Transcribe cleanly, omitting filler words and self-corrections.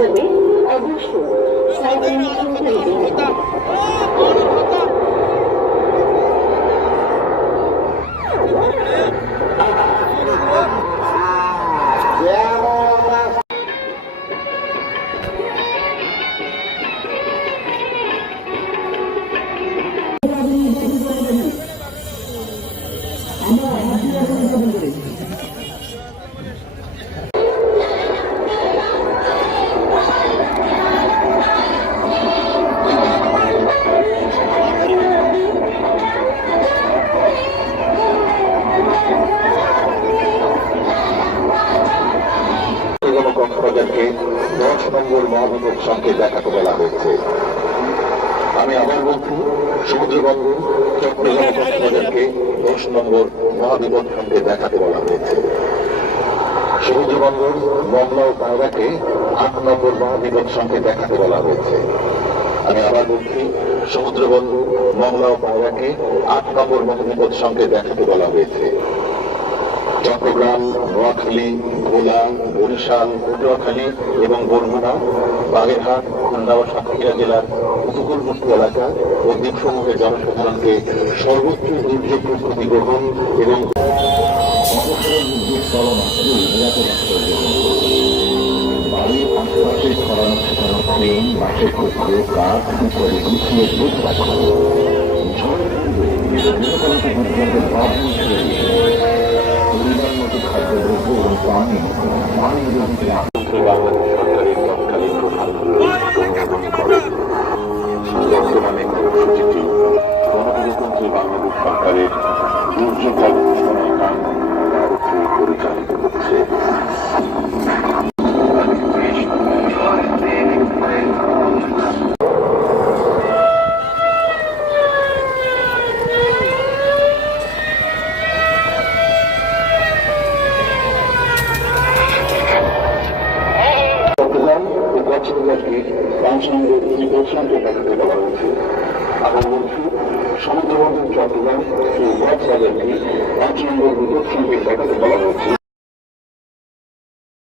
হবে অবশ্যই সাইকেল দিতে হবে। কক্সবাজারকে 10 নম্বর মহাবিপদ সংকেত দেখাতে বলা হয়েছে। আমি আবার বলছি, সমুদ্রবন্দর চট্টগ্রাম কক্সবাজারকে 10 নম্বর মহাবিপদ সংকেত দেখাতে বলা হয়েছে। সমুদ্রবন্দর মংলা ও পায়রাকে 8 নম্বর মহাবিপদ সংকেত দেখাতে বলা হয়েছে। আমি আবার বলছি, সমুদ্রবন্দর মংলা ও পায়রাকে 8 নম্বর মহাবিপদ সংকেত দেখাতে বলা হয়েছে। চট্টগ্রাম, নোয়াখালী, ভোলা, বরিশাল, পটুয়াখালী এবং বরগুনা, বাগেরহাট, খুলনা ও সাতক্ষীরা জেলার উপকূলবর্তী এলাকা ও দ্বীপসমূহের জনসাধারণকে সর্বোচ্চ দুর্যোগ প্রস্তুতি গ্রহণ এবং বাড়ির আশপাশে ছড়ানো ছিটানো ট্রেন, বাসের ক্ষেত্রে কাঠ উপরে গুছিয়ে দুধ রাখা খাদ্যদ্রব্য এবং পানি বাংলাদেশ সরকারের তৎকালীন প্রধানমন্ত্রী অনুমোদন করেন। বর্তমানে কর্মসূচিটি গণপ্রজাতন্ত্রী বাংলাদেশ সরকারের দুর্যোগ ব্যবস্থাপনা কার্যক্রমে পরিচালিত হচ্ছে। সমুদ্রবন্দর চট্টগ্রাম ও কক্সবাজারকে 5 নম্বর বিপদ সংকেত দেখাতে বলা হয়েছে।